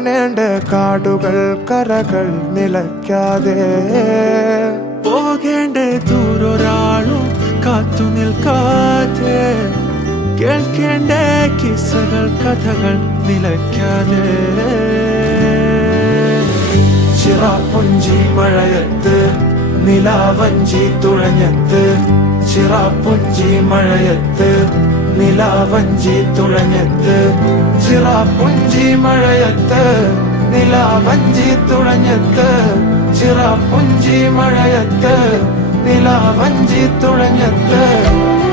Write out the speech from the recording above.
കാണേണ്ട കാടുകൾ കരകൾ നിലയ്ക്കാതെ പോകേണ്ട ദൂരൊരാളും കാത്തു നിൽക്കാതെ കേൾക്കേണ്ട കിസ്സകൾ കഥകൾ നിലയ്ക്കാതെ ചിറാപ്പുഞ്ചി മഴയത്ത് നിലാവഞ്ചി തുഴഞ്ഞത്ത് ചിറാപ്പുഞ്ചി മഴയത്ത് നിലാവഞ്ചി തുഴഞ്ഞത്ത് ചിറാപ്പുഞ്ചി മഴയത്ത് നിലാവഞ്ചി തുഴഞ്ഞത്ത് ചിറാപ്പുഞ്ചി മഴയത്ത് നിലാവഞ്ചി തുഴഞ്ഞത്ത്